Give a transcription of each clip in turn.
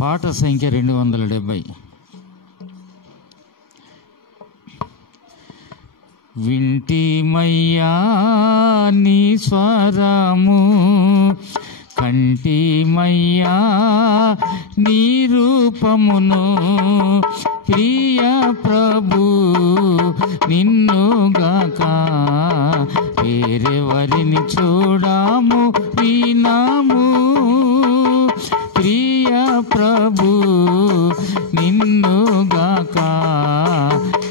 పాట సంఖ్య 270. వింటిమయ్యా నీ స్వరము, కంటిమయ్యా నీ రూపమును, ప్రియ ప్రభు నిన్నుగాక వేరెవరిని చూడాము వినాము. ప్రియ ప్రభు నిన్నుగాక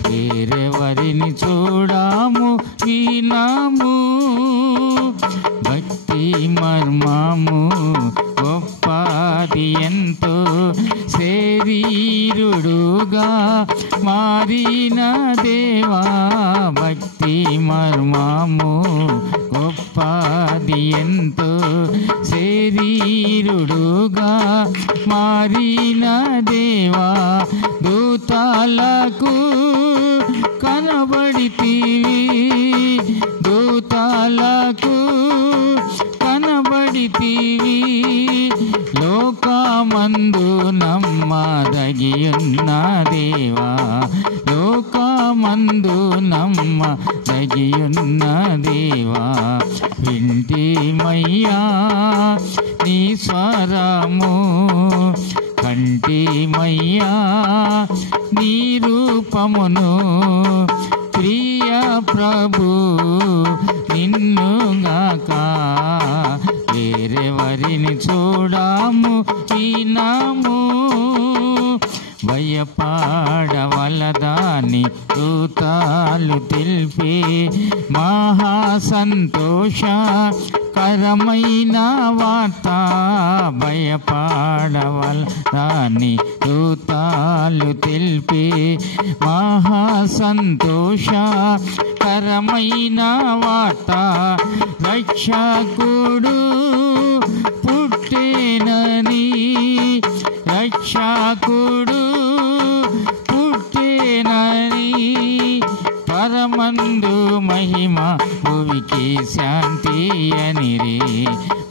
వేరెవరిని చూడాము వినాము. భక్తి మర్మము గొప్పది ఎంతో, శరీరుడుగా మారిన దేవా. భక్తి మర్మము గొప్పది ఎంతో, శరీరుడుగా మారిన దేవా. దూతాలకు కనబడితివి, దూతాలకు కనబడితివి, లోకమందు నమ్మదగియున్న దేవా. లోకమందు నమ్మదగియున్న దేవా. వింటిమయ్యా నీ స్వరము, కంటిమయ్యా నీ రూపమును, ప్రియ ప్రభు నిన్నుగాక వేరెవరిని చూడాము వినాము. భయపడవలదాని దూతాలు తెలిపే మహాసంతోషకరమైన వార్త. భయపడవలదాని దూతాలు తెలిపే మహాసంతోషకరమైన వార్త. రక్షకుడు పుట్టేనని, రక్షకుడు పుట్టేనని, పరమందు మహిమ భువికి శాంతి అనిరి.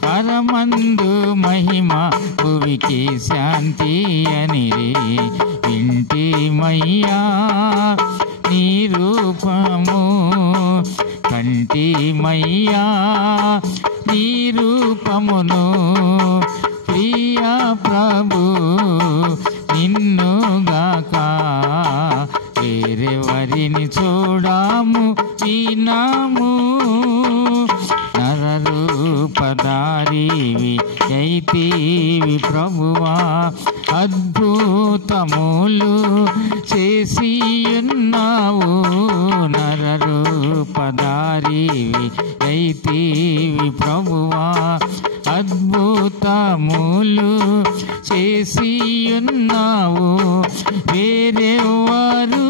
పరమందు మహిమ భువికి శాంతి అనిరి. వింటిమయ్యా నీ రూపము, కంటిమయ్యా నీ రూపమును, ప్రియ ప్రభు నిన్నుగాక వేరెవరిని చూడాము వినాము. నరరూపధారివి అయితివి ప్రభువా, అద్భుతములు చేసియున్నావు. నరరూపధారివి అయితివి ప్రభువా, అద్భుతములు చేసియున్నావు. వేరెవ్వరు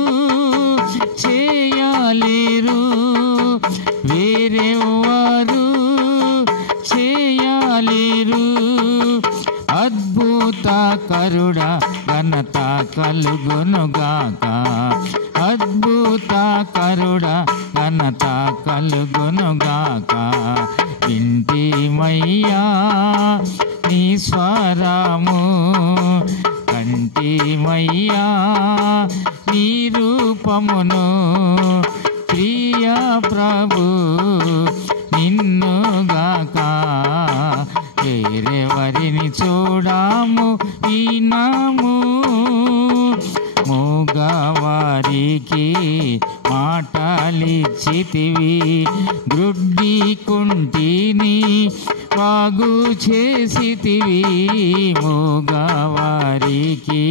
చేయలేరు, వేరెవ్వరు చేయలేరు. అద్భుత కరుడ ఘనత కలుగునుగాక, అద్భుత కరుడ ఘనత కలుగునుగాక. వింటిమయ్యా నీ స్వరము, కంటిమయ్యా నీ రూపమును, ప్రియ ప్రభు నిన్నుగాక వేరెవరిని చూడాము వినాము. మూగవారికి మాటలిచ్చితివి, గ్రుడ్డి కుంటిని బాగు చేసితివి. మూగవారికి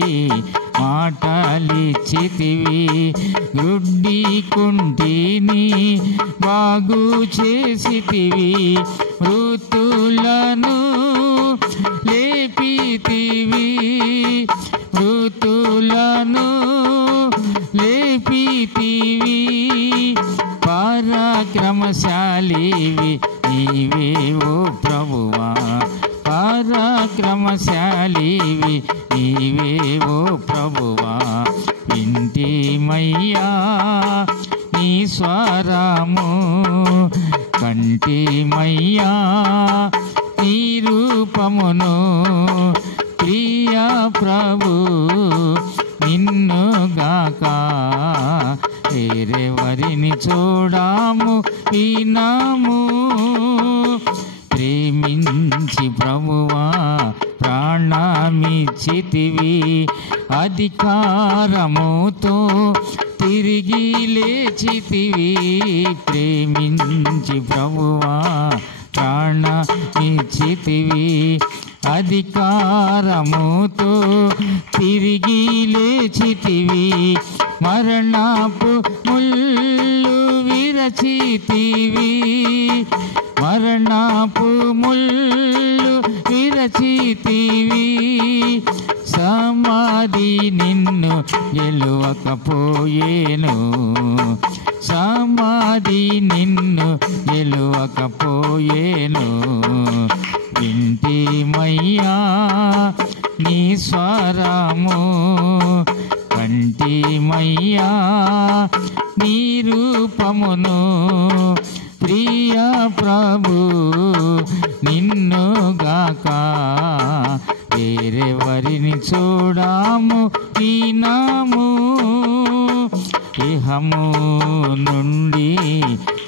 మాటలిచ్చితివి, గ్రుడ్డి కుంటిని బాగు చేసితివి. మృతులను లేపితివి, మృతులను లేపితివి. పరాక్రమశాలివి నీవే ఓ ప్రభువా, పరాక్రమశాలివి నీవే ఓ ప్రభువా. వింటిమయ్యా నీ స్వరము, కంటిమయ్యా నీ రూపమును, ప్రియ ప్రియా ప్రభు నిన్నుగాక వేరెవరిని చూడాము వినాము. ప్రేమించి ప్రభువా ప్రాణమిచ్చితివి, అధికారముతో తిరిగి లేచితివి. ప్రేమించి ప్రభువా ప్రాణమిచ్చితివి, అధికారముతో తిరిగి లేచితివి. మరణపు ముళ్ళు విరచితివి, మరణపు ముళ్ళు విరచితివి. సమాధి నిన్ను గెలువకపోయేను, సమాధి నిన్ను గెలువకపోయేను. వింటిమయ్యా నీ స్వరము, కంటిమయ్యా నీ రూపమును. ప్రియ ప్రభు నిన్నుగాక వేరెవరిని చూడాము వినాము. ఇహము నుండి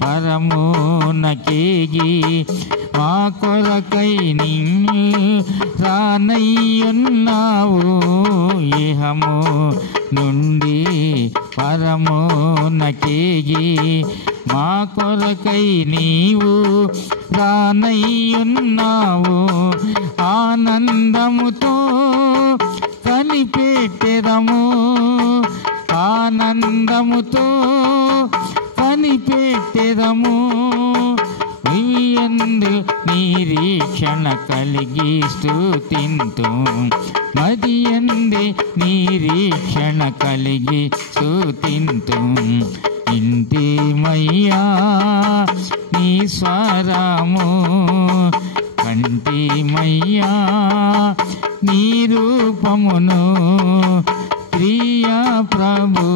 పరమునకేగి మా కొరకై నిన్ను రానయ్యున్నావు. ఇహము నుండి పరమునకేగి మా కొరకై నీవు రానయ్యున్నావు. ఆనందముతో కనిపెట్టెదము, ఆనందముతో కనిపెట్టెదము. వియందు నిరీక్షణ కలిగి స్తుతింతు, మదియందే నిరీక్షణ కలిగి స్తుతింతు. ఇంటిమయ్యా నీ స్వరము, కంటిమయ్యా నీ రూపమును. ప్రియ ప్రభు